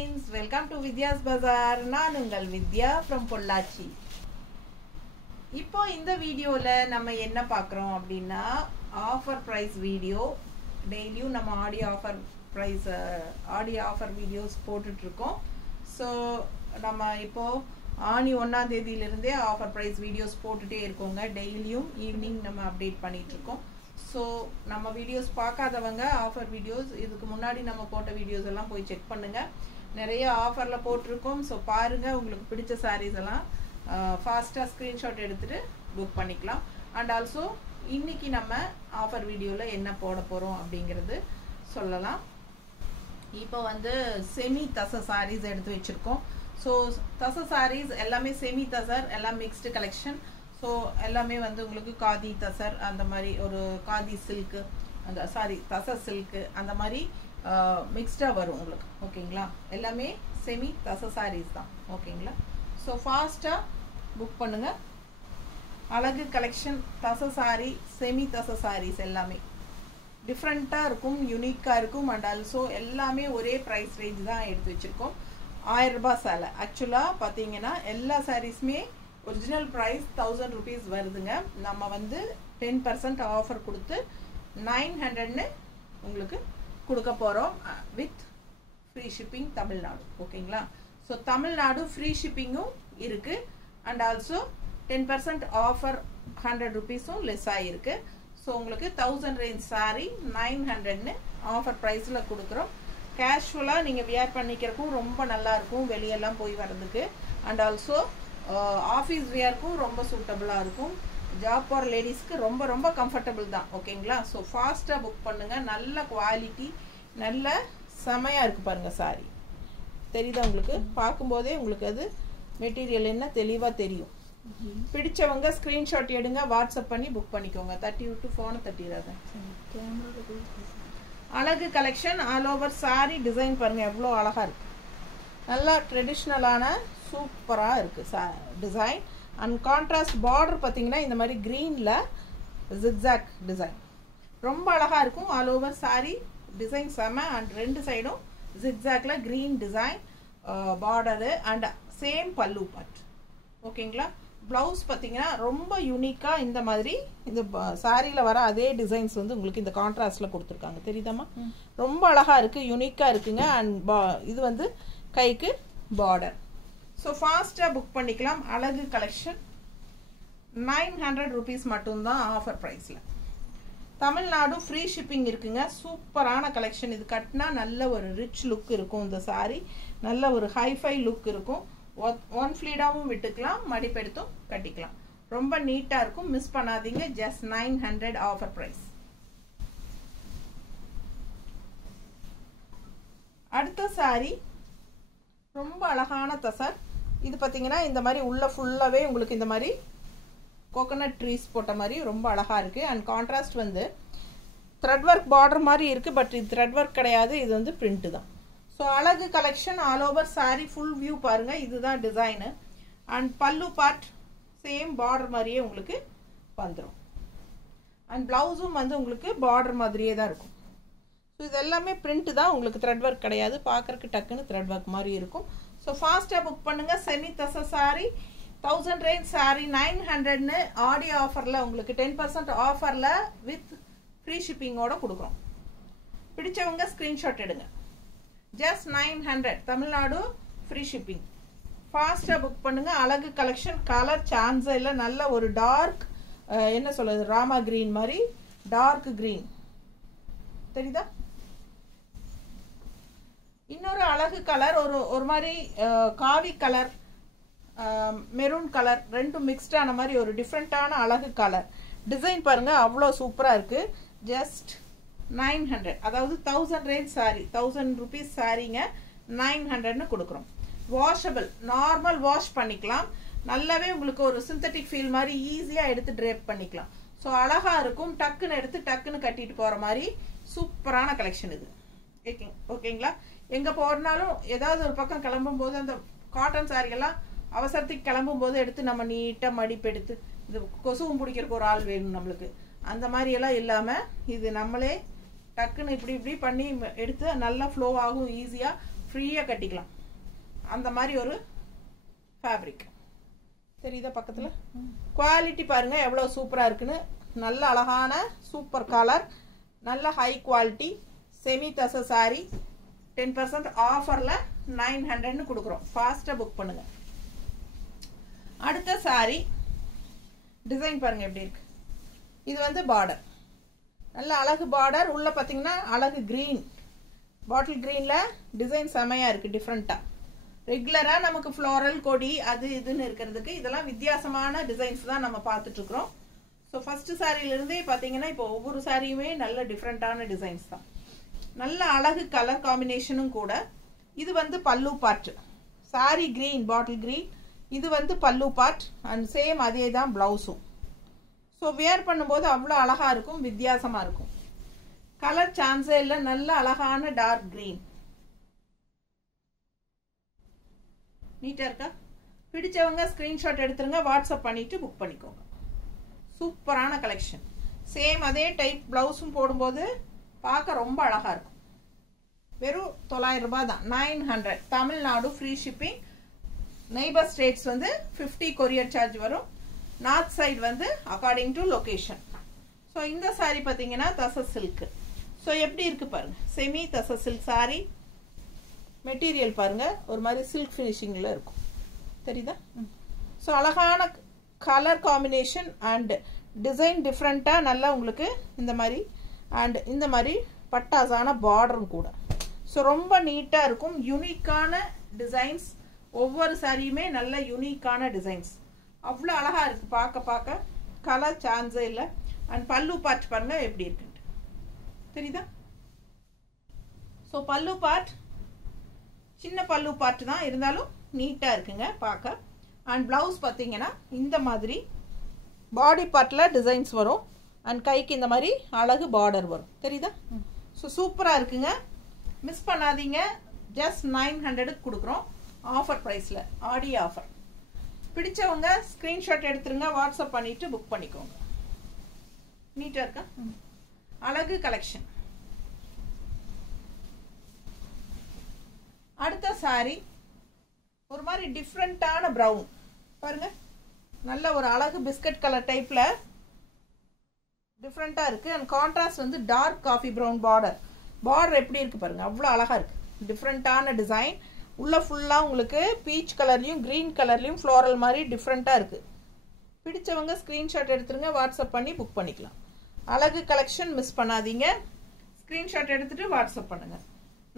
friends, welcome to Vidya's Bazaar. நான் உங்கள் வித்யா from Pollachi. இப்போ இந்த வீடியோல நம்ம என்ன பார்க்கறோம் அப்படினா ஆஃபர் பிரைஸ் வீடியோ. டெய்லியும் நம்ம ஆடியோ ஆஃபர் வீடியோஸ் போட்டுட்டு இருக்கோம். சோ நம்ம இப்போ ஆனி 1ஆம் தேதியில இருந்தே ஆஃபர் பிரைஸ் வீடியோஸ் போட்டுட்டே இருக்கோங்க. டெய்லியும் ஈவினிங் நம்ம அப்டேட் பண்ணிட்டு இருக்கோம். So நம்ம வீடியோஸ் பார்க்காதவங்க ஆஃபர் வீடியோஸ் இதுக்கு முன்னாடி நம்ம போட்ட வீடியோஸ் எல்லாம் போய் செக் பண்ணுங்க. நிறைய ஆஃபர்ல போட்டுருக்கோம். ஸோ பாருங்க, உங்களுக்கு பிடிச்ச சாரீஸ் எல்லாம் ஃபாஸ்ட்டாக ஸ்க்ரீன்ஷாட் எடுத்துட்டு புக் பண்ணிக்கலாம். அண்ட் ஆல்சோ இன்னைக்கு நம்ம ஆஃபர் வீடியோவில் என்ன போட போகிறோம் அப்படிங்கிறது சொல்லலாம். இப்போ வந்து செமி தச சாரீஸ் எடுத்து வச்சுருக்கோம். ஸோ தச சாரீஸ் எல்லாமே செமி தசர், எல்லாம் மிக்ஸ்டு கலெக்ஷன். ஸோ எல்லாமே வந்து உங்களுக்கு காதி தசர், அந்த மாதிரி ஒரு காதி சில்க்கு, அந்த தச சில்க்கு அந்த மாதிரி மிக்ஸ்டாக வரும் உங்களுக்கு. ஓகேங்களா? எல்லாமே செமி தச சாரீஸ் தான். ஓகேங்களா? ஸோ ஃபாஸ்ட்டாக புக் பண்ணுங்கள். அழகு கலெக்ஷன் தச சாரி, செமி தச சாரீஸ் எல்லாமே டிஃப்ரெண்ட்டாக இருக்கும், யூனிக்காக இருக்கும். அண்ட் ஆல்சோ எல்லாமே ஒரே ப்ரைஸ் ரேஞ்ச் தான் எடுத்து வச்சுருக்கோம். 1000 ரூபாய் சேலை. ஆக்சுவலாக பார்த்தீங்கன்னா எல்லா சாரீஸுமே ஒரிஜினல் ப்ரைஸ் 1000 rupees வருதுங்க. நம்ம வந்து 10% ஆஃபர் கொடுத்து 900ன்னு உங்களுக்கு கொடுக்க போகிறோம் வித் ஃப்ரீ ஷிப்பிங் தமிழ்நாடு. ஓகேங்களா? ஸோ தமிழ்நாடு ஃப்ரீ ஷிப்பிங்கும் இருக்குது. அண்ட் ஆல்சோ 10% ஆஃபர் 100 rupeesம் லெஸ் ஆகிருக்கு. ஸோ உங்களுக்கு 1000 ரேஞ்ச் சாரி 900ன்னு ஆஃபர் ப்ரைஸில் கொடுக்குறோம். கேஷுவலாக நீங்கள் வியர் பண்ணிக்கிறதுக்கும் ரொம்ப நல்லாயிருக்கும், வெளியெல்லாம் போய் வர்றதுக்கு. அண்ட் ஆல்சோ ஆஃபீஸ் வியருக்கும் ரொம்ப சூட்டபுளாக இருக்கும். ஜாப் போகிற லேடிஸ்க்கு ரொம்ப ரொம்ப கம்ஃபர்டபுள் தான். ஓகேங்களா? ஸோ ஃபாஸ்ட்டாக புக் பண்ணுங்கள். நல்ல குவாலிட்டி, நல்ல செமையாக இருக்குது பாருங்கள். சாரி தெரியுதா உங்களுக்கு? பார்க்கும்போதே உங்களுக்கு அது மெட்டீரியல் என்ன தெளிவாக தெரியும். பிடிச்சவங்க ஸ்க்ரீன்ஷாட் எடுங்க, வாட்ஸ்அப் பண்ணி புக் பண்ணிக்கோங்க. தட்டி விட்டு ஃபோனை தட்டிடாத. அழகு collection all over sari design பாருங்கள் எவ்வளோ அழகாக இருக்குது. நல்லா ட்ரெடிஷ்னலான சூப்பராக இருக்குது டிசைன். அண்ட் கான்ட்ராஸ்ட் பார்டர் பார்த்தீங்கன்னா இந்த மாதிரி க்ரீனில் ஜிக்ஸாக் டிசைன் ரொம்ப அழகாக இருக்கும். ஆல் ஓவர் சாரி டிசைன் செம. அண்ட் ரெண்டு சைடும் ஜிக்ஸாக்ல green design border and same pallu part. ஓகேங்களா? ப்ளவுஸ் பார்த்தீங்கன்னா ரொம்ப யூனிக்காக இந்த மாதிரி இந்த சாரியில் வர அதே டிசைன்ஸ் வந்து உங்களுக்கு இந்த கான்ட்ராஸ்டில் கொடுத்துருக்காங்க. தெரியுதாம்மா? ரொம்ப அழகாக இருக்குது, யூனிக்காக இருக்குங்க. அண்ட் இது வந்து கைக்கு பார்டர். ஸோ ஃபாஸ்ட்டாக புக் பண்ணிக்கலாம். அழகு கலெக்ஷன் 900 rupees மட்டும்தான் ஆஃபர் ப்ரைஸில். தமிழ்நாடு ஃப்ரீ ஷிப்பிங் இருக்குங்க. சூப்பரான கலெக்ஷன். இது கட்டினா நல்ல ஒரு ரிச் லுக் இருக்கும். இந்த சாரி நல்ல ஒரு ஹைஃபை லுக் இருக்கும். ஒன் ஃப்ளீடாகவும் விட்டுக்கலாம், மடிப்பெடுத்தும் கட்டிக்கலாம். ரொம்ப நீட்டாக இருக்கும். மிஸ் பண்ணாதீங்க. Just 900 offer price. அடுத்த சாரி ரொம்ப அழகான தசர். இது பார்த்தீங்கன்னா இந்த மாதிரி உள்ள ஃபுல்லாகவே உங்களுக்கு இந்த மாதிரி கோகோனட் ட்ரீஸ் போட்ட மாதிரி ரொம்ப அழகாக இருக்குது. அண்ட் கான்ட்ராஸ்ட் வந்து த்ரெட் ஒர்க் பார்டர் மாதிரி இருக்குது. பட் இது த்ரெட் ஒர்க் கிடையாது, இது வந்து பிரிண்ட்டு தான். ஸோ அழகு collection all over sorry full view பாருங்கள். இதுதான் டிசைனு. அண்ட் பல்லு பார்ட் சேம் பார்டர் மாதிரியே உங்களுக்கு வந்துடும். அண்ட் ப்ளவுஸும் வந்து உங்களுக்கு பார்டர் மாதிரியே தான் இருக்கும். ஸோ இது எல்லாமே பிரிண்ட்டு தான், உங்களுக்கு த்ரெட் ஒர்க் கிடையாது. பார்க்குறக்கு டக்குன்னு த்ரெட் ஒர்க் மாதிரி இருக்கும். ஸோ ஃபாஸ்ட்டாக புக் பண்ணுங்கள். செமி தச சாரி 1000 ரேஞ்ச் சாரி 900ன்னு ஆடியோ ஆஃபரில் உங்களுக்கு 10% ஆஃபரில் வித் ஃப்ரீ ஷிப்பிங்கோட கொடுக்குறோம். பிடிச்சவங்க ஸ்க்ரீன்ஷாட் எடுங்க. Just 900 Tamil Nadu free shipping. ஃபாஸ்ட்டாக புக் பண்ணுங்கள். அழகு கலெக்ஷன். கலர் சான்ஸே இல்லை. நல்ல ஒரு டார்க் என்ன சொல்கிறது, ராமா கிரீன் மாதிரி டார்க் கிரீன் தெரியுதா? இன்னொரு அழகு கலர் ஒரு மாதிரி காவி கலர், மெரூன் கலர், ரெண்டும் மிக்ஸ்டான மாதிரி ஒரு டிஃப்ரெண்ட்டான அழகு கலர். டிசைன் பாருங்க அவ்வளோ சூப்பராக இருக்குது. ஜஸ்ட் 900, அதாவது 1000 ரேஞ்ச் சாரி 1000 rupees சாரிங்க 900ன்னு கொடுக்குறோம். வாஷபிள், நார்மல் வாஷ் பண்ணிக்கலாம். நல்லாவே உங்களுக்கு ஒரு சிந்தட்டிக் ஃபீல் மாதிரி ஈஸியாக எடுத்து ட்ரேப் பண்ணிக்கலாம். ஸோ அழகாக இருக்கும். டக்குன்னு எடுத்து டக்குன்னு கட்டிட்டு போகிற மாதிரி சூப்பரான கலெக்ஷன் இது. ஓகேங்களா? எங்கே போகிறனாலும் ஏதாவது ஒரு பக்கம் கிளம்பும்போது அந்த காட்டன் சாரியெல்லாம் அவசரத்துக்கு கிளம்பும்போது எடுத்து நம்ம நீட்டாக மடிப்பெடுத்து இது கொசுவும் பிடிக்கிறக்கு ஒரு ஆள் வேணும் நம்மளுக்கு. அந்த மாதிரியெல்லாம் இல்லாமல் இது நம்மளே டக்குன்னு இப்படி இப்படி பண்ணி எடுத்து நல்லா ஃப்ளோ ஆகும். ஈஸியாக ஃப்ரீயாக கட்டிக்கலாம். அந்த மாதிரி ஒரு ஃபேப்ரிக் தெரியுதா பக்கத்தில். குவாலிட்டி பாருங்கள் எவ்வளோ சூப்பராக இருக்குன்னு. நல்ல அழகான சூப்பர் கலர், நல்ல ஹை குவாலிட்டி செமி தசை சாரி. 10% ஆஃபரில் 900ன்னு கொடுக்குறோம். ஃபாஸ்ட்டாக புக் பண்ணுங்க. அடுத்த சாரி டிசைன் பாருங்க எப்படி இருக்கு. இது வந்து பார்டர், நல்ல அழகு பார்டர். உள்ள பார்த்தீங்கன்னா அழகு கிரீன், பாட்டில் கிரீனில் டிசைன் செமையாக இருக்குது. டிஃப்ரெண்ட்டாக ரெகுலராக நமக்கு ஃப்ளோரல் கொடி அது இதுன்னு இருக்கிறதுக்கு இதெல்லாம் வித்தியாசமான டிசைன்ஸ் தான் நம்ம பார்த்துட்ருக்குறோம். ஸோ ஃபஸ்ட்டு சாரியிலேருந்தே பார்த்தீங்கன்னா இப்போ ஒவ்வொரு சாரியுமே நல்ல டிஃப்ரெண்ட்டான டிசைன்ஸ் தான். நல்ல அழகு கலர் காம்பினேஷனும் கூட. இது வந்து பல்லு part, sorry green bottle green. இது வந்து பல்லு பார்ட் அண்ட் சேம் அதே தான் ப்ளவுஸும். ஸோ வியர் பண்ணும்போது அவ்வளோ அழகாக இருக்கும், வித்தியாசமாக இருக்கும். கலர் சான்ஸே இல்லை, நல்ல அழகான டார்க் கிரீன். நீட்டாக இருக்கா? பிடிச்சவங்க ஸ்க்ரீன்ஷாட் எடுத்துருங்க, வாட்ஸ்அப் பண்ணிவிட்டு புக் பண்ணிக்கோங்க. சூப்பரான கலெக்ஷன். சேம் அதே டைப் ப்ளவுஸும் போடும்போது பார்க்க ரொம்ப அழகாக இருக்கும். வெறும் 900 ரூபாய் தான். 900. Tamil Nadu free shipping. Neighbour states வந்து 50 கொரியர் சார்ஜ் வரும். நார்த் சைடு வந்து அக்கார்டிங் டு லொக்கேஷன். ஸோ இந்த சாரி பார்த்தீங்கன்னா தசை சில்க்கு. ஸோ எப்படி இருக்கு பாருங்க, செமி தசை சில்க் சாரி. மெட்டீரியல் பாருங்க ஒரு மாதிரி சில்க் ஃபினிஷிங்கில் இருக்கும், தெரியுதா? ஸோ அழகான கலர் காம்பினேஷன் அண்ட் டிசைன் டிஃப்ரெண்ட்டாக நல்லா உங்களுக்கு இந்த மாதிரி அண்ட் இந்த மாதிரி பட்டாசான பார்டரும் கூட. ஸோ ரொம்ப நீட்டாக இருக்கும். யூனிக்கான டிசைன்ஸ், ஒவ்வொரு சாரியுமே நல்ல யூனிக்கான டிசைன்ஸ். அவ்வளோ அழகாக இருக்குது பார்க்க பார்க்க. கலர் சான்ஸே இல்லை. அண்ட் பல்லு பார்ட் பாருங்க எப்படி இருக்குன்ட்டு, தெரியுதா? ஸோ பல்லு பார்ட் சின்ன பல்லு பார்ட் தான், இருந்தாலும் நீட்டாக இருக்குங்க பார்க்க. அண்ட் ப்ளவுஸ் பார்த்தீங்கன்னா இந்த மாதிரி பாடி பார்ட்டில் டிசைன்ஸ் வரும் அண்ட் கைக்கு இந்த மாதிரி அழகு பார்டர் வரும், தெரியுதா? ஸோ சூப்பராக இருக்குங்க, மிஸ் பண்ணாதீங்க. ஜஸ்ட் 900க்கு கொடுக்குறோம் ஆஃபர் ப்ரைஸில், ஆடி ஆஃபர். பிடிச்சவங்க ஸ்க்ரீன்ஷாட் எடுத்துருங்க, வாட்ஸ்அப் பண்ணிவிட்டு புக் பண்ணிக்கோங்க. நீட்டாக இருக்கா? அழகு கலெக்ஷன். அடுத்த சாரி ஒரு மாதிரி டிஃப்ரெண்ட்டான ப்ரௌன் பாருங்க. நல்ல ஒரு அழகு பிஸ்கட் கலர் டைப்பில் டிஃப்ரெண்ட்டாக இருக்குது. அண்ட் கான்ட்ராஸ்ட் வந்து dark coffee brown border. Border எப்படி இருக்குது பாருங்கள், அவ்வளோ அழகாக இருக்குது. டிஃப்ரெண்ட்டான டிசைன். உள்ளே ஃபுல்லாக உங்களுக்கு பீச் கலர்லையும் க்ரீன் கலர்லையும் ஃப்ளோரல் மாதிரி டிஃப்ரெண்ட்டாக இருக்குது. பிடிச்சவங்க ஸ்க்ரீன்ஷாட் எடுத்துருங்க, வாட்ஸ்அப் பண்ணி புக் பண்ணிக்கலாம். அழகு கலெக்ஷன் மிஸ் பண்ணாதீங்க. ஸ்க்ரீன்ஷாட் எடுத்துகிட்டு வாட்ஸ்அப் பண்ணுங்கள்.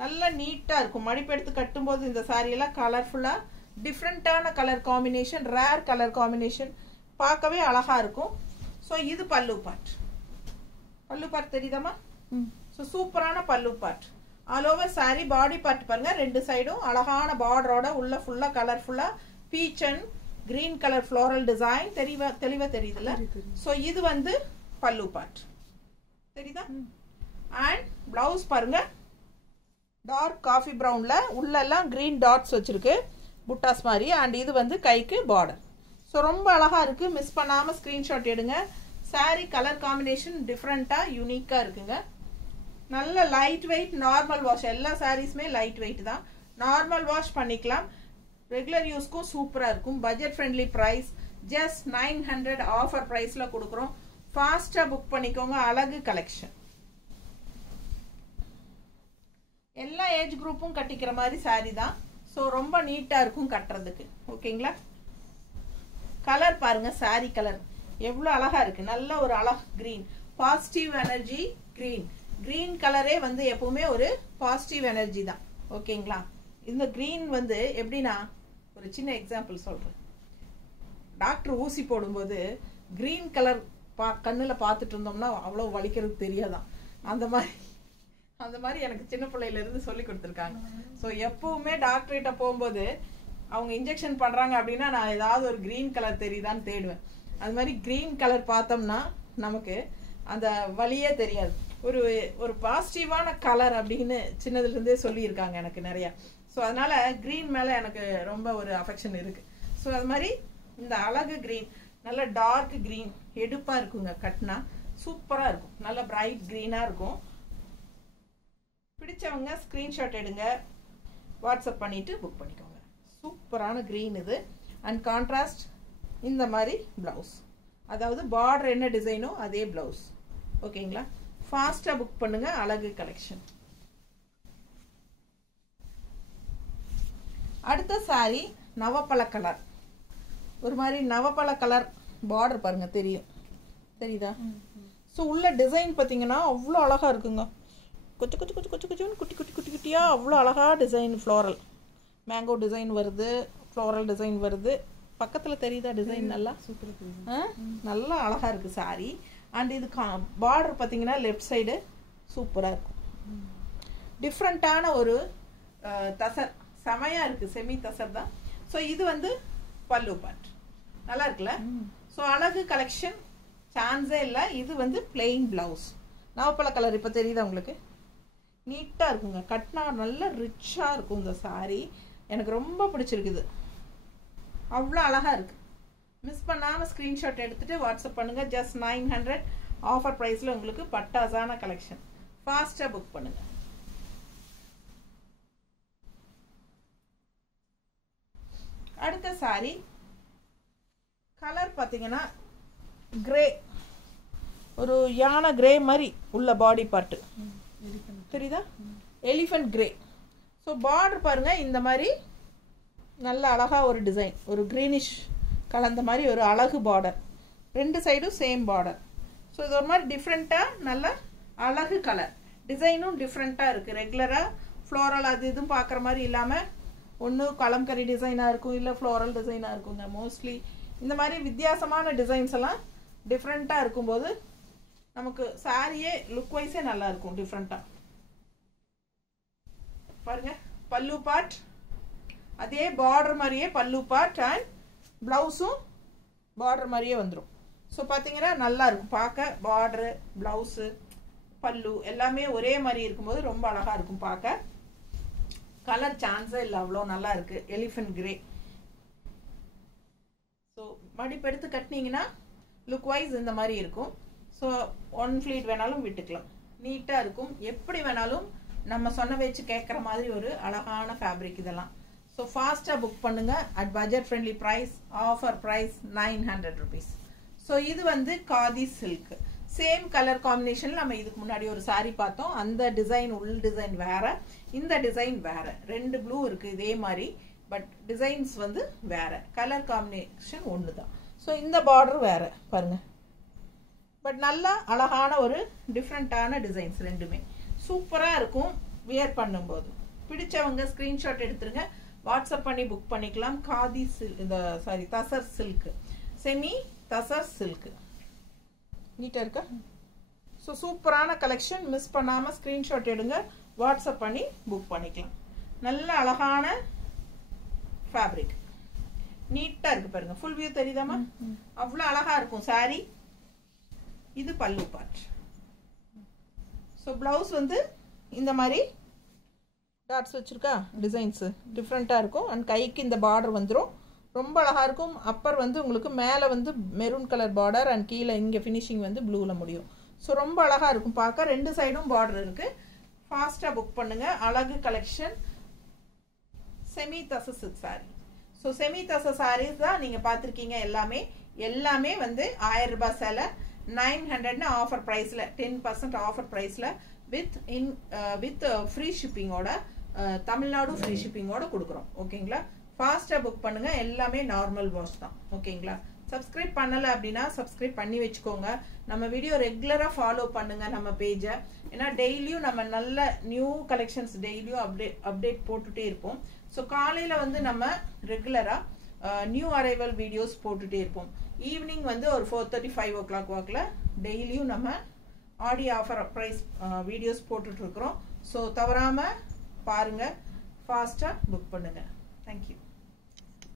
நல்லா நீட்டாக இருக்கும். மடிப்பு எடுத்து கட்டும்போது இந்த சாரியெல்லாம் கலர்ஃபுல்லாக டிஃப்ரெண்ட்டான colour combination, rare colour combination, பார்க்கவே அழகாக இருக்கும். ஸோ இது பல்லு பார்ட். பல்லு பார்ட் தெரியுதாம்மா? ஸோ சூப்பரான பல்லு part. All over sorry body part பாருங்கள், ரெண்டு சைடும் அழகான பார்டரோட உள்ள ஃபுல்லாக கலர்ஃபுல்லாக beach and green colour floral design. தெளிவாக தெரியுதுல்ல? ஸோ இது வந்து பல்லு பார்ட், தெரியுதா? அண்ட் ப்ளவுஸ் பாருங்கள், டார்க் காஃபி ப்ரௌனில் உள்ளெல்லாம் க்ரீன் டாட்ஸ் வச்சுருக்கு புட்டாஸ் மாதிரி. அண்ட் இது வந்து கைக்கு பார்டர். ஸோ ரொம்ப அழகாக இருக்குது, மிஸ் பண்ணாமல் ஸ்க்ரீன்ஷாட் எடுங்க. சாரீ கலர் காம்பினேஷன் டிஃப்ரெண்ட்டாக யூனிக்காக இருக்குங்க. நல்ல லைட் வெயிட், நார்மல் வாஷ். எல்லா சாரீஸுமே லைட் வெயிட் தான், நார்மல் வாஷ் பண்ணிக்கலாம். ரெகுலர் யூஸ்க்கும் சூப்பராக இருக்கும். Budget friendly price, just 900 offer ப்ரைஸில் கொடுக்குறோம். ஃபாஸ்ட்டாக புக் பண்ணிக்கோங்க. அழகு கலெக்ஷன். எல்லா ஏஜ் குரூப்பும் கட்டிக்கிற மாதிரி சாரீ தான். ஸோ ரொம்ப நீட்டாக இருக்கும் கட்டுறதுக்கு, ஓகேங்களா? கலர் பாருங்க, சாரீ கலர் எவ்வளோ அழகாக இருக்குது. நல்ல ஒரு அழகு green, positive energy green. Green கலரே வந்து எப்பவுமே ஒரு பாசிட்டிவ் எனர்ஜி தான், ஓகேங்களா? இந்த க்ரீன் வந்து எப்படின்னா, ஒரு சின்ன எக்ஸாம்பிள் சொல்கிறேன். டாக்டர் ஊசி போடும்போது க்ரீன் கலர் கண்ணில் பார்த்துட்டு இருந்தோம்னா அவ்வளோ வலிக்கிறது தெரியாதான். அந்த மாதிரி எனக்கு சின்ன பிள்ளையிலேருந்து சொல்லி கொடுத்துருக்காங்க. ஸோ எப்பவுமே டாக்டர்கிட்ட போகும்போது அவங்க இன்ஜெக்ஷன் பண்ணுறாங்க அப்படின்னா நான் ஏதாவது ஒரு க்ரீன் கலர் தெரியுதான்னு தேடுவேன். அது மாதிரி க்ரீன் கலர் பார்த்தோம்னா நமக்கு அந்த வலியே தெரியாது. ஒரு பாசிட்டிவான கலர் அப்படின்னு சின்னதுலேருந்தே சொல்லியிருக்காங்க எனக்கு நிறையா. ஸோ அதனால் க்ரீன் மேலே எனக்கு ரொம்ப ஒரு அஃபெக்ஷன் இருக்குது. ஸோ அது மாதிரி இந்த அழகு க்ரீன், நல்ல டார்க் க்ரீன், எடுப்பாக இருக்குங்க. கட்டினா சூப்பராக இருக்கும், நல்ல பிரைட் க்ரீனாக இருக்கும். பிடிச்சவங்க ஸ்க்ரீன்ஷாட் எடுங்க, வாட்ஸ்அப் பண்ணிவிட்டு புக் பண்ணிக்கோங்க. சூப்பரான க்ரீன் இது. அண்ட் கான்ட்ராஸ்ட் இந்த மாதிரி ப்ளவுஸ், அதாவது பார்டர் என்ன டிசைனோ அதே ப்ளவுஸ். ஓகேங்களா? ஃபாஸ்ட்டாக புக் பண்ணுங்கள். அழகு கலெக்ஷன். அடுத்த சாரி நவப்பழ கலர். ஒரு மாதிரி நவப்பழ கலர் பார்டர் பாருங்கள், தெரியுதா? ஸோ உள்ள டிசைன் பார்த்தீங்கன்னா அவ்வளோ அழகாக இருக்குங்க. கொச்சு கொச்சு கொச்சு கொச்சு கொச்சுன்னு குட்டி குட்டி குட்டி குட்டியாக அவ்வளோ அழகாக டிசைன். ஃப்ளோரல் மேங்கோ டிசைன் வருது, ஃப்ளோரல் டிசைன் வருது. பக்கத்தில் தெரியுதா டிசைன்? நல்லா சூப்பராக நல்லா அழகாக இருக்குது சாரி. அண்ட் இது பார்டர் பார்த்தீங்கன்னா லெஃப்ட் சைடு சூப்பராக இருக்கும். டிஃப்ரெண்ட்டான ஒரு தசர் செமையாக இருக்குது. செமி தசர் தான். ஸோ இது வந்து பல்லு பார்ட். நல்லா இருக்குல்ல? ஸோ அழகு கலெக்ஷன் சான்ஸே இல்லை. இது வந்து பிளெயின் ப்ளவுஸ். நவப்பழ கலர் இப்போ தெரியுதா உங்களுக்கு? நீட்டாக இருக்குங்க. கட்னா நல்லா ரிச்சாக இருக்கும் இந்த சாரீ. எனக்கு ரொம்ப பிடிச்சிருக்குது. அவ்வளோ அழகாக இருக்குது. மிஸ் பண்ணாமல் ஸ்க்ரீன்ஷாட் எடுத்துகிட்டு வாட்ஸ்அப் பண்ணுங்கள். ஜஸ்ட் 900 ஆஃபர் ப்ரைஸில் உங்களுக்கு பட்டாசான கலெக்ஷன். ஃபாஸ்ட்டாக புக் பண்ணுங்கள். அடுத்த சாரீ கலர் பார்த்தீங்கன்னா கிரே, ஒரு யானை கிரே மாதிரி உள்ள பாடி பார்ட்டு தெரியுதா? Elephant grey. ஸோ பார்டர் பாருங்கள் இந்த மாதிரி நல்ல அழகாக ஒரு டிசைன், ஒரு க்ரீனிஷ் கலந்த மாதிரி ஒரு அழகு பார்டர். ரெண்டு சைடும் சேம் பார்டர். ஸோ இது ஒரு மாதிரி டிஃப்ரெண்ட்டாக நல்ல அழகு கலர். டிசைனும் டிஃப்ரெண்ட்டாக இருக்குது. ரெகுலராக ஃப்ளோரல் அது இதுவும் பார்க்குற மாதிரி இல்லாமல் ஒன்று கலம்கரி டிசைனாக இருக்கும், இல்லை ஃப்ளோரல் டிசைனாக இருக்குங்க. மோஸ்ட்லி இந்த மாதிரி வித்தியாசமான டிசைன்ஸ் எல்லாம் டிஃப்ரெண்ட்டாக இருக்கும்போது நமக்கு சாரியே லுக் வைஸே நல்லா இருக்கும். டிஃப்ரெண்ட்டாக பாருங்க. பல்லு பார்ட் அதே பார்டர் மாதிரியே பல்லு பார்ட் அண்ட் ப்ளவுஸும் பார்டர் மாதிரியே வந்துடும். ஸோ பார்த்தீங்கன்னா நல்லா இருக்கும் பார்க்க. பார்டரு, ப்ளவுஸு, பல்லு எல்லாமே ஒரே மாதிரி இருக்கும்போது ரொம்ப அழகாக இருக்கும் பார்க்க. கலர் சான்ஸே இல்லை, அவ்வளோ நல்லா இருக்குது. Elephant grey. ஸோ மடிப்பு எடுத்து கட்டினீங்கன்னா லுக் வைஸ் இந்த மாதிரி இருக்கும். ஸோ ஒன் ஃப்ளீட் வேணாலும் விட்டுக்கலாம். நீட்டாக இருக்கும். எப்படி வேணாலும் நம்ம சொன்ன வச்சு கேட்குற மாதிரி ஒரு அழகான ஃபேப்ரிக் இதெல்லாம். ஸோ ஃபாஸ்ட்டாக புக் பண்ணுங்கள். At budget friendly price. Offer price 900 rupees. So இது வந்து khadi silk. Same colour combination நம்ம இதுக்கு முன்னாடி ஒரு சாரீ பார்த்தோம். அந்த டிசைன் உள் டிசைன் வேற, இந்த டிசைன் வேற. ரெண்டு ப்ளூ இருக்குது இதே மாதிரி, பட் டிசைன்ஸ் வந்து வேற. கலர் காம்பினேஷன் ஒன்று தான். ஸோ இந்த பார்டர் வேற பாருங்க. பட் நல்லா அழகான ஒரு டிஃப்ரெண்ட்டான டிசைன்ஸ் ரெண்டுமே சூப்பராக இருக்கும். வியர் பண்ணும்போது பிடிச்சவங்க ஸ்க்ரீன்ஷாட் எடுத்துருங்க. வாட்ஸ்அப் பண்ணி புக் பண்ணிக்கலாம். காதி சில்க், இந்த sari tussar silk, semi tussar silk. நீட்டாக இருக்கா? ஸோ சூப்பரான கலெக்ஷன். மிஸ் பண்ணாமல் ஸ்க்ரீன்ஷாட் எடுங்க. வாட்ஸ்அப் பண்ணி புக் பண்ணிக்கலாம். நல்ல அழகான ஃபேப்ரிக். நீட்டாக இருக்குது பாருங்கள். ஃபுல் வியூ தெரியுதாமா? அவ்வளோ அழகாக இருக்கும் சாரீ. இது பல்லு பார்ட். ஸோ ப்ளவுஸ் வந்து இந்த மாதிரி டாட்ஸ் வச்சுருக்கா டிசைன்ஸு டிஃப்ரெண்ட்டாக இருக்கும். அண்ட் கைக்கு இந்த பார்டர் வந்துடும். ரொம்ப அழகாக இருக்கும். அப்பர் வந்து உங்களுக்கு மேலே வந்து மெரூன் கலர் பார்டர் அண்ட் கீழே இங்கே ஃபினிஷிங் வந்து ப்ளூவில் முடியும். ஸோ ரொம்ப அழகாக இருக்கும் பார்க்க. ரெண்டு சைடும் பார்டர் இருக்குது. ஃபாஸ்ட்டாக புக் பண்ணுங்கள். அழகு கலெக்ஷன். செமி தச சில்க் சாரீ. ஸோ செமி தச சாரீஸ் தான் நீங்கள் பார்த்துருக்கீங்க. எல்லாமே வந்து 1000 ரூபாய் சேலை. 900 ஆஃபர் ப்ரைஸில் 10% ஆஃபர் ப்ரைஸில் வித் ஃப்ரீ ஷிப்பிங்கோட, தமிழ்நாடு ஃப்ரீ ஷிப்பிங்கோட கொடுக்குறோம். ஓகேங்களா? ஃபாஸ்ட்டாக புக் பண்ணுங்கள். எல்லாமே நார்மல் வாஷ் தான். ஓகேங்களா? சப்ஸ்கிரைப் பண்ணலை அப்படின்னா சப்ஸ்கிரைப் பண்ணி வச்சுக்கோங்க. நம்ம வீடியோ ரெகுலராக ஃபாலோ பண்ணுங்கள் நம்ம பேஜை. ஏன்னா டெய்லியும் நம்ம நல்ல நியூ கலெக்ஷன்ஸ் டெய்லியும் அப்டேட் போட்டுகிட்டே இருப்போம். ஸோ காலையில் வந்து நம்ம ரெகுலராக நியூ அரைவல் வீடியோஸ் போட்டுகிட்டே இருப்போம். ஈவினிங் வந்து ஒரு 4:30-5 o'clock வாக்கில் டெய்லியும் நம்ம ஆடி ஆஃபர் ப்ரைஸ் வீடியோஸ் போட்டுட்ருக்குறோம். ஸோ தவறாமல் பாருங்கள். ஃபாஸ்ட்டாக புக் பண்ணுங்கள். தேங்க்யூ.